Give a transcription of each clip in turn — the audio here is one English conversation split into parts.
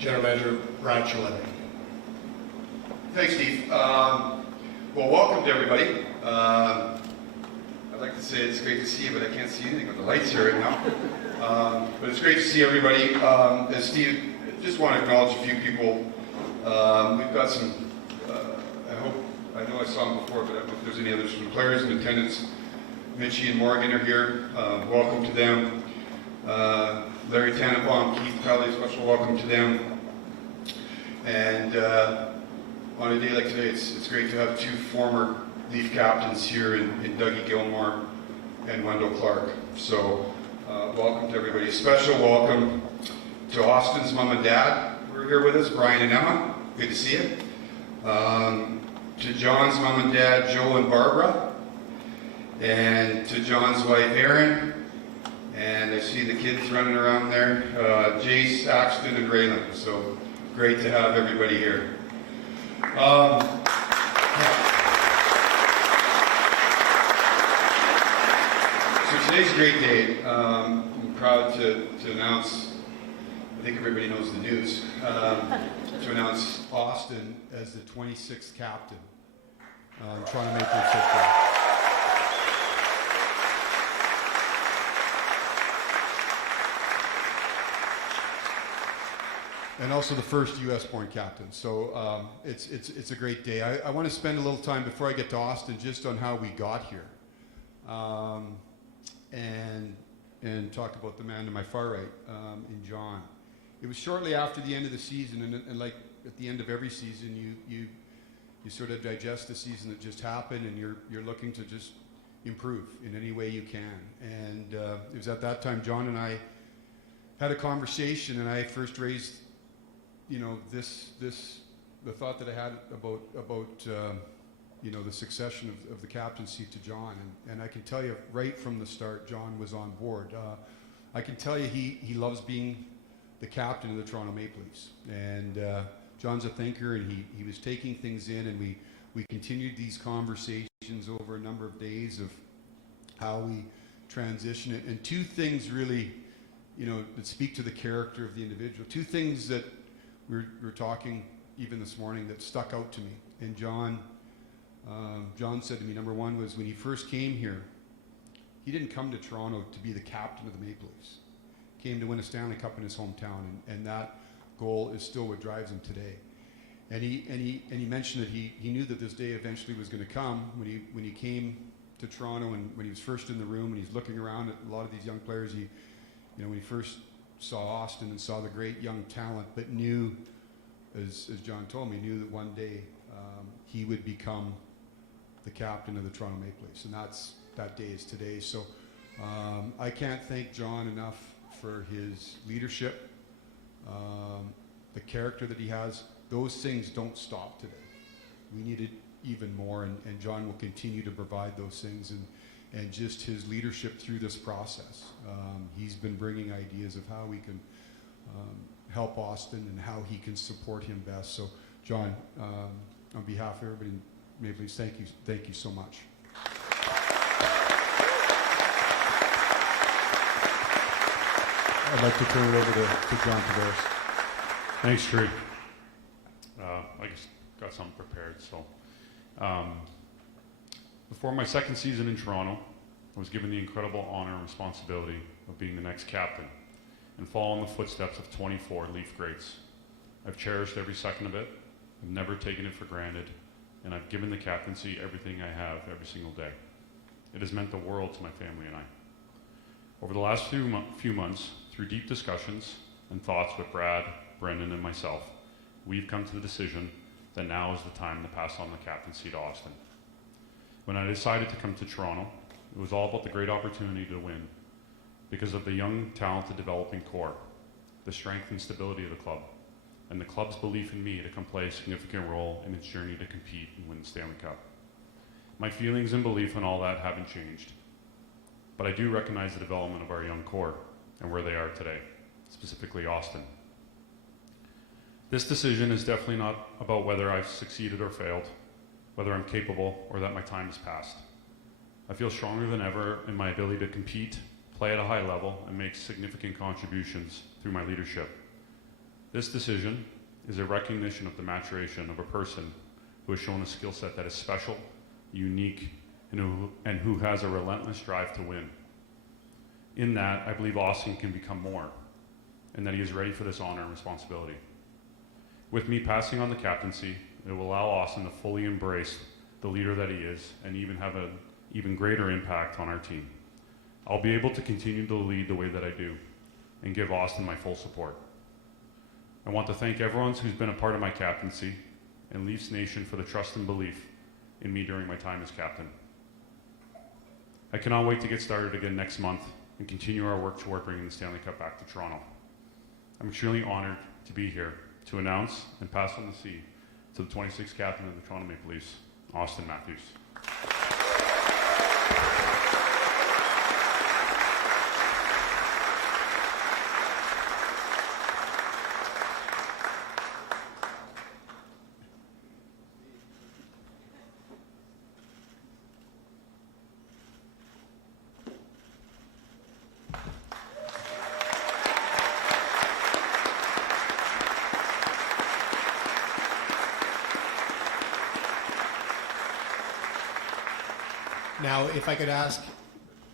General Manager Brad Treliving. Thanks, Steve. Well, welcome to everybody. I'd like to say it's great to see you, but I can't see anything with the lights here right now. But it's great to see everybody. As Steve, just want to acknowledge a few people. We've got some, I know I saw them before, but I don't know if there's any others from the players in attendance. Mitchie and Morgan are here. Welcome to them. Larry Tannenbaum, Keith Pelly, special welcome to them. And on a day like today, it's great to have two former Leaf captains here in Dougie Gilmore and Wendell Clark. So welcome to everybody. A special welcome to Auston's mom and dad who are here with us, Brian and Emma. Good to see you. To John's mom and dad, Joe and Barbara. And to John's wife, Erin. And I see the kids running around there, Jace, Axton, and Raylan. So great to have everybody here. So today's a great day. I'm proud to announce, I think everybody knows the news, to announce Auston as the 26th captain. Toronto Maple Leafs football. And also the first U.S.-born captain. So it's a great day. I want to spend a little time before I get to Auston just on how we got here, and talk about the man to my far right, in John. It was shortly after the end of the season, and like at the end of every season, you sort of digest the season that just happened, and you're looking to just improve in any way you can. And it was at that time John and I had a conversation, and I first raised, the thought that I had about the succession of the captaincy to John, and I can tell you right from the start, John was on board. I can tell you he loves being the captain of the Toronto Maple Leafs, and John's a thinker, and he was taking things in, and we continued these conversations over a number of days of how we transition it, and two things really, that speak to the character of the individual. Two things that we're talking even this morning that stuck out to me. And John said to me, number one was when he first came here, he didn't come to Toronto to be the captain of the Maple Leafs. He came to win a Stanley Cup in his hometown, and that goal is still what drives him today. And he mentioned that he knew that this day eventually was going to come when he came to Toronto, and when he was first in the room and he's looking around at a lot of these young players. When he first saw Auston and saw the great young talent, but knew, as John told me, knew that one day he would become the captain of the Toronto Maple Leafs, and that day is today. So I can't thank John enough for his leadership, the character that he has. Those things don't stop today. We need it even more, and John will continue to provide those things, and just his leadership through this process. He's been bringing ideas of how we can help Auston and how he can support him best. So, John, on behalf of everybody in Maple Leafs, thank you so much. I'd like to turn it over to John Tavares. Thanks, Tree. I just got something prepared. So, before my second season in Toronto, I was given the incredible honor and responsibility of being the next captain and follow in the footsteps of 24 Leaf greats. I've cherished every second of it. I've never taken it for granted, and I've given the captaincy everything I have every single day. It has meant the world to my family and I. Over the last few months, through deep discussions and thoughts with Brad, Brendan, and myself, we've come to the decision that now is the time to pass on the captaincy to Auston. When I decided to come to Toronto, it was all about the great opportunity to win because of the young, talented, developing core, the strength and stability of the club, and the club's belief in me to come play a significant role in its journey to compete and win the Stanley Cup. My feelings and belief in all that haven't changed, but I do recognize the development of our young core and where they are today, specifically Auston. This decision is definitely not about whether I've succeeded or failed, whether I'm capable or that my time has passed. I feel stronger than ever in my ability to compete, play at a high level, and make significant contributions through my leadership. This decision is a recognition of the maturation of a person who has shown a skill set that is special, unique, and who has a relentless drive to win. In that, I believe Auston can become more, and that he is ready for this honor and responsibility. With me passing on the captaincy, it will allow Auston to fully embrace the leader that he is and even have an even greater impact on our team. I'll be able to continue to lead the way that I do and give Auston my full support. I want to thank everyone who's been a part of my captaincy and Leafs Nation for the trust and belief in me during my time as captain. I cannot wait to get started again next month and continue our work toward bringing the Stanley Cup back to Toronto. I'm extremely honored to be here to announce and pass on the seat to the 26th captain of the Toronto Maple Leafs, Auston Matthews. Now, if I could ask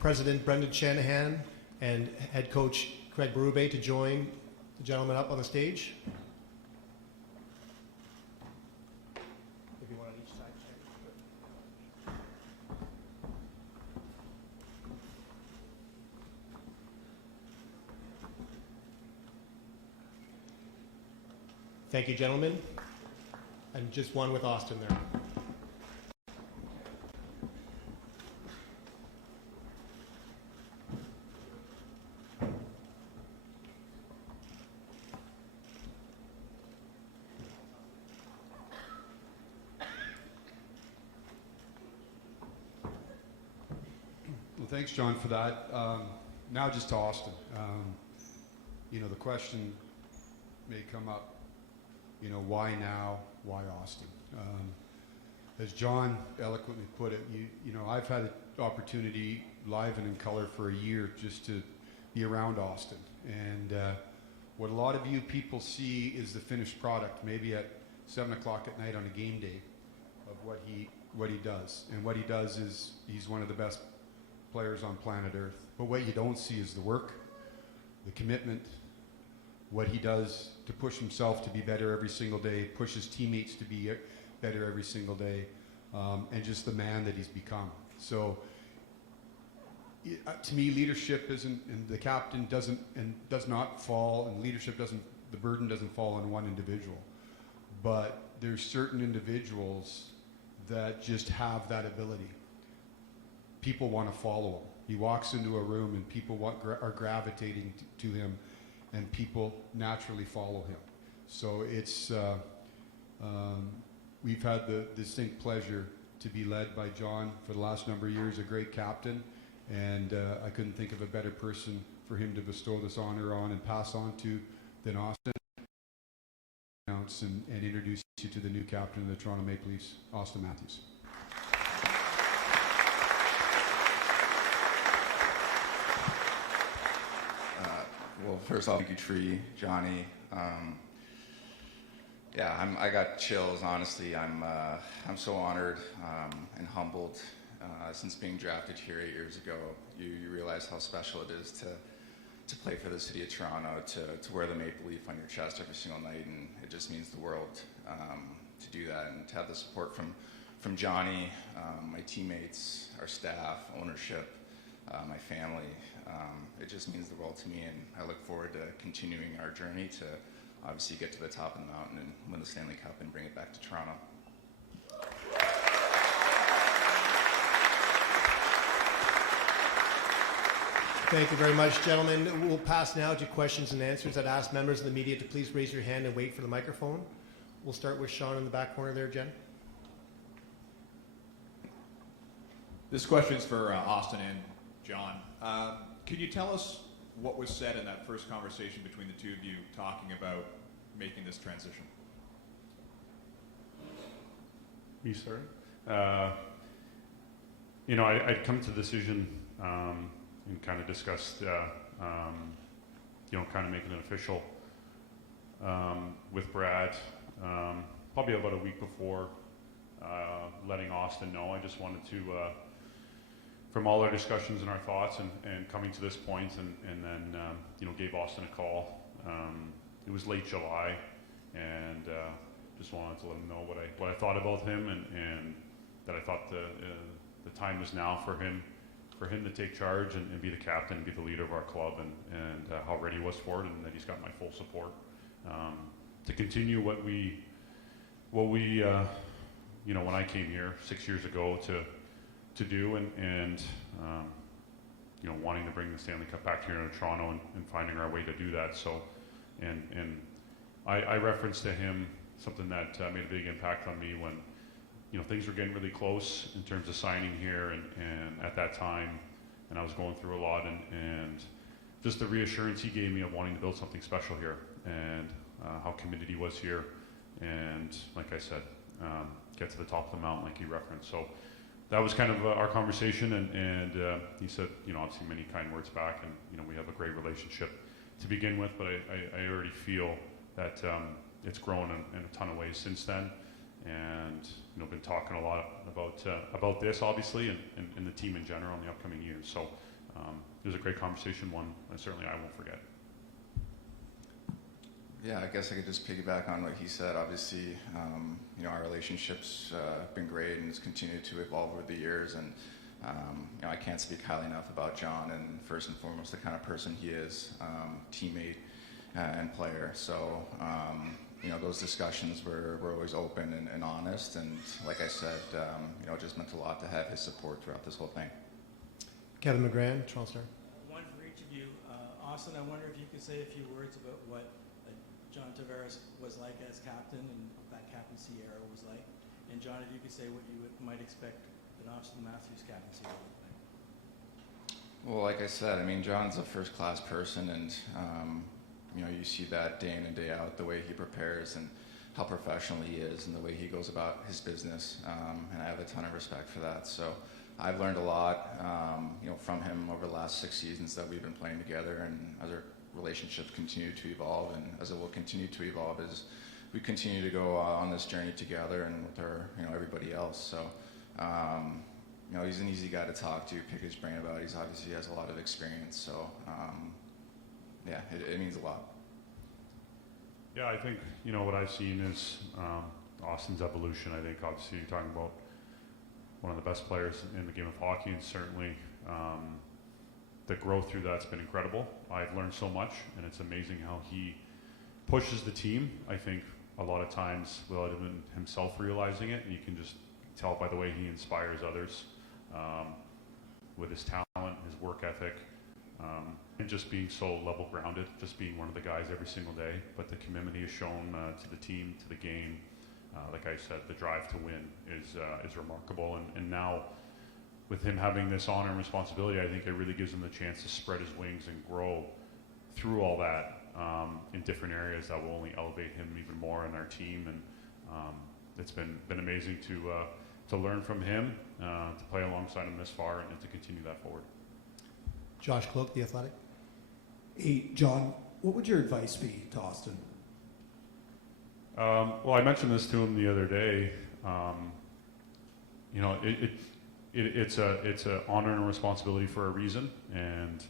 President Brendan Shanahan and head coach Craig Berube to join the gentleman up on the stage. Maybe one on each side. Thank you, gentlemen. And just one with Auston there. Well, thanks, John, for that. Now just to Auston. You know, the question may come up, you know, why now? Why Auston? As John eloquently put it, you know, I've had the opportunity live and in color for a year just to be around Auston. And what a lot of you people see is the finished product, maybe at 7 o'clock at night on a game day, of what he does. And what he does is he's one of the best players on planet Earth. But what you don't see is the work, the commitment, what he does to push himself to be better every single day, push his teammates to be better every single day, and just the man that he's become. So to me, leadership isn't, and the captain doesn't, and does not fall, and leadership doesn't, the burden doesn't fall on one individual. But there's certain individuals that just have that ability. People want to follow him. He walks into a room and people are gravitating to him, and people naturally follow him. So it's, we've had the distinct pleasure to be led by John for the last number of years, a great captain, and I couldn't think of a better person for him to bestow this honor on and pass on to than Auston. Announce and introduce you to the new captain of the Toronto Maple Leafs, Auston Matthews. Well, first off, thank you, Tree, Johnny. Yeah, I got chills. Honestly, I'm so honored and humbled. Since being drafted here 8 years ago, you realize how special it is to play for the city of Toronto, to wear the maple leaf on your chest every single night, and it just means the world to do that, and to have the support from Johnny, my teammates, our staff, ownership, my family. It just means the world to me, and I look forward to continuing our journey to obviously get to the top of the mountain and win the Stanley Cup and bring it back to Toronto. Thank you very much, gentlemen. We'll pass now to questions and answers. I'd ask members of the media to please raise your hand and wait for the microphone. We'll start with Sean in the back corner there, Jen. This question is for Auston and John. Can you tell us what was said in that first conversation between the two of you talking about making this transition? Me, sorry? You know, I'd come to the decision and kind of discussed, you know, kind of making it official with Brad, probably about a week before letting Auston know. I just wanted to, from all our discussions and our thoughts and coming to this point, and then gave Auston a call. It was late July, and just wanted to let him know what I thought about him, and that I thought the time was now for him to take charge and be the captain, be the leader of our club, and how ready he was for it, and that he's got my full support to continue what we when I came here 6 years ago to do, and wanting to bring the Stanley Cup back here to Toronto and finding our way to do that. So, and I referenced to him something that made a big impact on me when things were getting really close in terms of signing here, and at that time, and I was going through a lot, and just the reassurance he gave me of wanting to build something special here, and how committed he was here, and like I said, get to the top of the mountain like he referenced. So that was kind of our conversation, and he said, obviously many kind words back, and we have a great relationship to begin with, but I already feel that it's grown in a ton of ways since then, and been talking a lot about this, obviously, and the team in general in the upcoming years. So it was a great conversation, one that certainly I won't forget. Yeah, I guess I could just piggyback on what he said. Obviously, our relationships have been great and has continued to evolve over the years. And I can't speak highly enough about John, and first and foremost, the kind of person he is, teammate and player. So, those discussions were always open and honest. And like I said, it just meant a lot to have his support throughout this whole thing. Kevin McGran, Toronto Star. One for each of you. Auston, I wonder if you could say a few words about what John Tavares was like as captain and that captaincy era was like. And John, if you could say what you might expect an Auston Matthews captaincy to look like. Well, like I said, John's a first-class person, and you see that day in and day out, the way he prepares and how professional he is and the way he goes about his business, and I have a ton of respect for that. So I've learned a lot, from him over the last 6 seasons that we've been playing together, and as our relationships continue to evolve, and as it will continue to evolve as we continue to go on this journey together and with our, everybody else. So, he's an easy guy to talk to, pick his brain about. He's obviously has a lot of experience. So, it means a lot. Yeah, I think, what I've seen is Auston's evolution. I think obviously you're talking about one of the best players in the game of hockey, and certainly the growth through that's been incredible. I've learned so much, and it's amazing how he pushes the team. I think a lot of times without even himself realizing it, and you can just tell by the way he inspires others with his talent, his work ethic, and just being so level-grounded, just being one of the guys every single day. But the commitment he has shown to the team, to the game, like I said, the drive to win is remarkable. And now, with him having this honor and responsibility, I think it really gives him the chance to spread his wings and grow through all that in different areas that will only elevate him even more in our team. And it's been amazing to learn from him, to play alongside him this far, and to continue that forward. Josh Cloak, The Athletic. Hey, John, what would your advice be to Auston? Well, I mentioned this to him the other day. It's an honor and a responsibility for a reason, and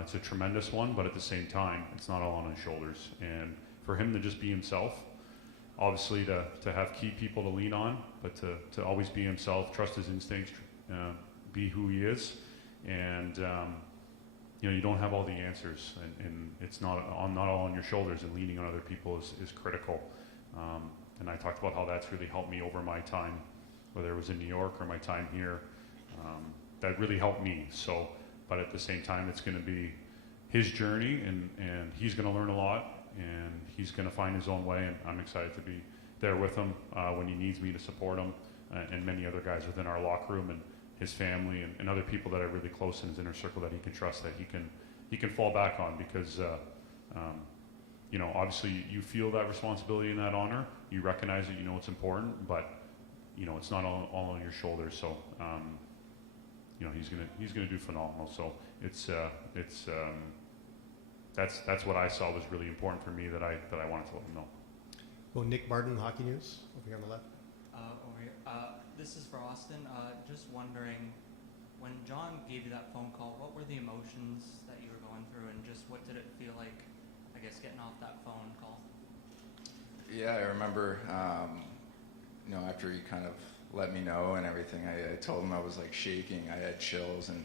it's a tremendous one. But at the same time, it's not all on his shoulders. And for him to just be himself, obviously to have key people to lean on, but to always be himself, trust his instincts, be who he is, and you don't have all the answers, and it's not all on your shoulders. And leaning on other people is critical. And I talked about how that's really helped me over my time, whether it was in New York or my time here. That really helped me. So, but at the same time, it's going to be his journey, and he's going to learn a lot, and he's going to find his own way. And I'm excited to be there with him when he needs me to support him, and many other guys within our locker room, and his family, and other people that are really close in his inner circle that he can trust, that he can fall back on, because obviously you feel that responsibility and that honor. You recognize it, it's important, but it's not all on your shoulders. So he's gonna do phenomenal. So it's that's what I saw was really important for me that I wanted to let him know. Well, Nick Barton, Hockey News, over here on the left. Over here. This is for Auston. Just wondering, when John gave you that phone call, what were the emotions that you were going through, and just what did it feel like, I guess, getting off that phone call? Yeah, I remember, after he kind of let me know and everything, I told him I was like shaking. I had chills, and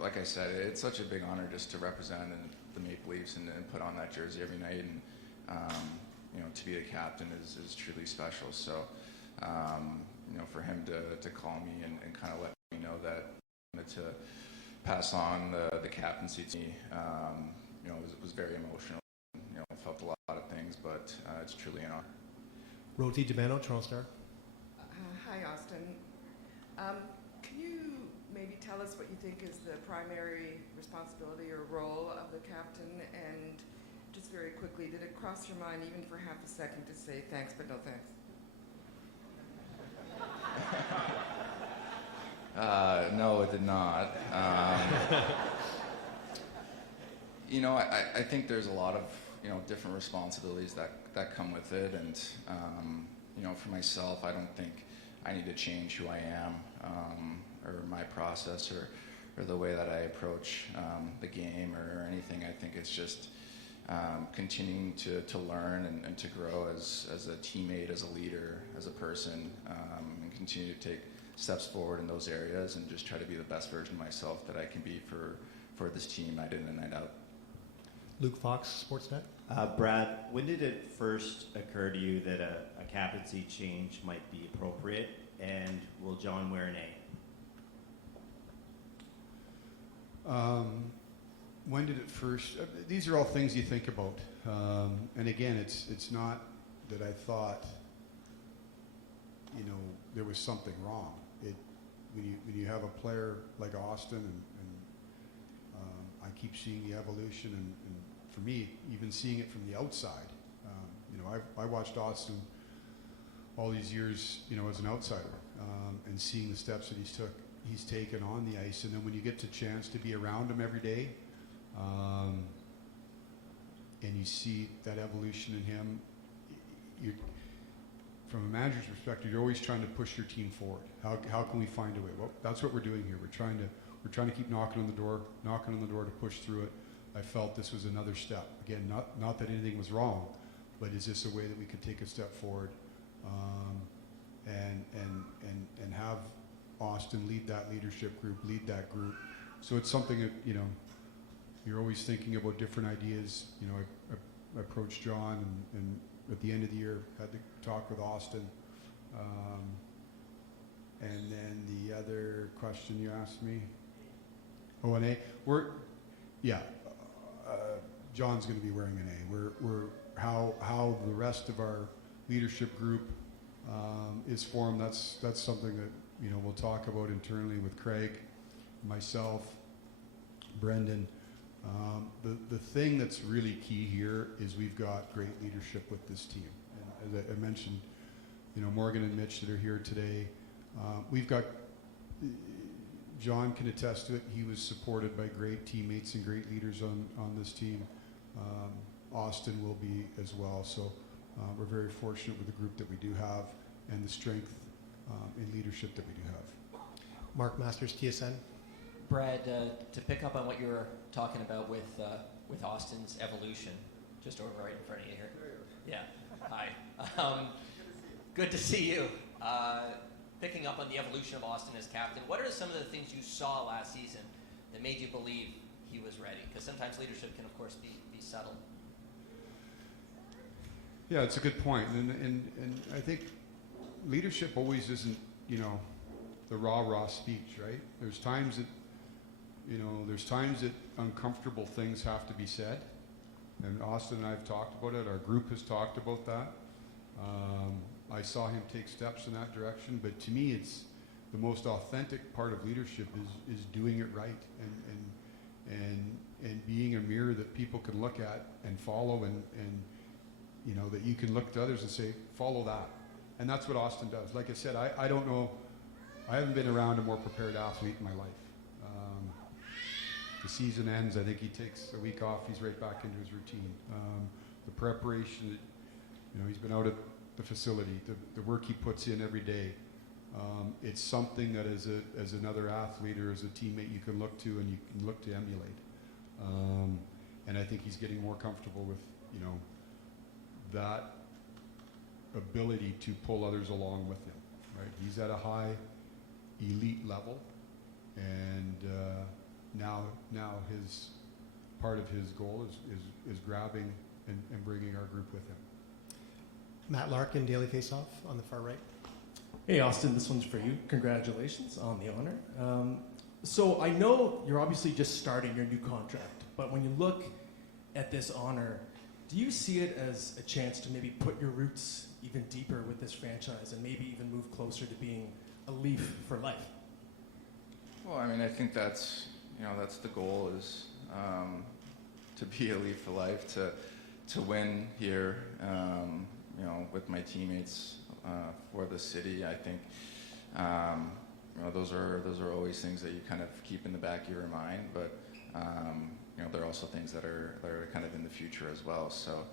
like I said, it's such a big honor just to represent the Maple Leafs and put on that jersey every night, and to be the captain is truly special. So, for him to call me and kind of let me know that he wanted to pass on the captaincy to me, was very emotional. Felt a lot of things, but it's truly an honor. Roti Dimano, Toronto Star. Hi, Auston. Can you maybe tell us what you think is the primary responsibility or role of the captain? And just very quickly, did it cross your mind even for half a second to say thanks but no thanks? No, it did not. I think there's a lot of different responsibilities that come with it, and for myself, I don't think I need to change who I am or my process or the way that I approach the game or anything. I think it's just continuing to learn and to grow as a teammate, as a leader, as a person, and continue to take steps forward in those areas and just try to be the best version of myself that I can be for this team night in and night out. Luke Fox, Sportsnet. Brad, when did it first occur to you that a captaincy change might be appropriate, and will John wear an A? When did it first? These are all things you think about, and again, it's not that I thought, there was something wrong. When you have a player like Auston, and I keep seeing the evolution, and for me, even seeing it from the outside, I watched Auston all these years, as an outsider, and seeing the steps that he's taken on the ice, and then when you get the chance to be around him every day, and you see that evolution in him, from a manager's perspective, you're always trying to push your team forward. How can we find a way? Well, that's what we're doing here. We're trying to keep knocking on the door to push through it. I felt this was another step. Again, not that anything was wrong, but is this a way that we could take a step forward, and have Auston lead that leadership group, lead that group. So it's something that you're always thinking about different ideas. I approached John, and at the end of the year had to talk with Auston, and then the other question you asked me. Oh, an A. John's going to be wearing an A. We're how the rest of our leadership group is formed. That's something that we'll talk about internally with Craig, myself, Brendan. The thing that's really key here is we've got great leadership with this team. And as I mentioned, Morgan and Mitch that are here today, we've got. John can attest to it. He was supported by great teammates and great leaders on this team. Auston will be as well. So we're very fortunate with the group that we do have and the strength in leadership that we do have. Mark Masters, TSN. Brad, to pick up on what you were talking about with Auston's evolution, just over right in front of you here. Yeah. Hi. Good to see you. Picking up on the evolution of Auston as captain, what are some of the things you saw last season that made you believe he was ready? Because sometimes leadership can, of course, be subtle. Yeah, it's a good point, and I think leadership always isn't the rah speech, right? There's times that uncomfortable things have to be said, and Auston and I have talked about it. Our group has talked about that. I saw him take steps in that direction, but to me, it's the most authentic part of leadership is doing it right and being a mirror that people can look at and follow, and that you can look to others and say, follow that. And that's what Auston does. Like I said, I don't know, I haven't been around a more prepared athlete in my life. the season ends, I think he takes a week off. He's right back into his routine. The preparation, he's been out at the facility. The work he puts in every day. It's something that as another athlete or as a teammate you can look to and you can look to emulate. And I think he's getting more comfortable with, that ability to pull others along with him. Right? He's at a high elite level, and now his part of his goal is grabbing and bringing our group with him. Matt Larkin, Daily Faceoff on the far right. Hey, Austin, this one's for you. Congratulations on the honor. So I know you're obviously just starting your new contract, but when you look at this honor, do you see it as a chance to maybe put your roots even deeper with this franchise and maybe even move closer to being a Leaf for life? Well, I mean, I think that's the goal is to be a Leaf for life, to win here, with my teammates for the city. I think those are always things that you kind of keep in the back of your mind, but there are also things that are kind of in the future as well. So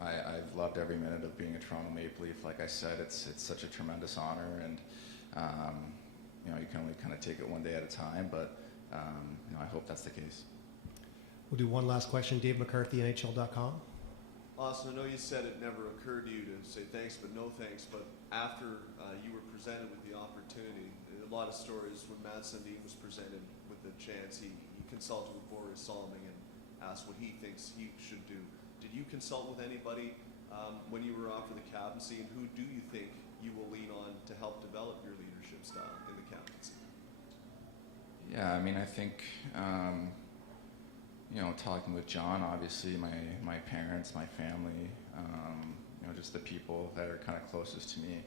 I've loved every minute of being a Toronto Maple Leaf. Like I said, it's such a tremendous honor, and you can only kind of take it one day at a time. But I hope that's the case. We'll do one last question. Dave McCarthy, NHL.com. Austin, I know you said it never occurred to you to say thanks but no thanks, but after you were presented with the opportunity, a lot of stories when Matt Sundin was presented with the chance, he consulted with Boris Solomon and asked what he thinks he should do. Did you consult with anybody when you were offered the captaincy, and who do you think you will lean on to help develop your leadership style in the captaincy? Yeah, I mean, I think talking with John, obviously my parents, my family, just the people that are kind of closest to me.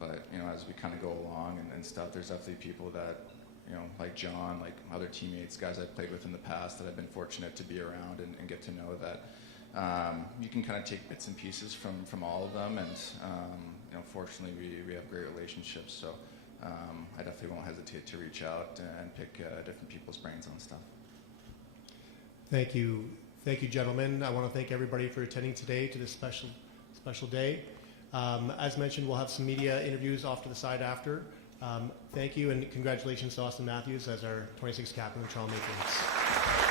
But as we kind of go along and stuff, there's definitely people that like John, like other teammates, guys I've played with in the past that I've been fortunate to be around and get to know that you can kind of take bits and pieces from all of them, and fortunately we have great relationships. So I definitely won't hesitate to reach out and pick different people's brains on stuff. Thank you, gentlemen. I want to thank everybody for attending today to this special day. As mentioned, we'll have some media interviews off to the side after. Thank you, and congratulations to Auston Matthews as our 26th captain of the Toronto Maple Leafs.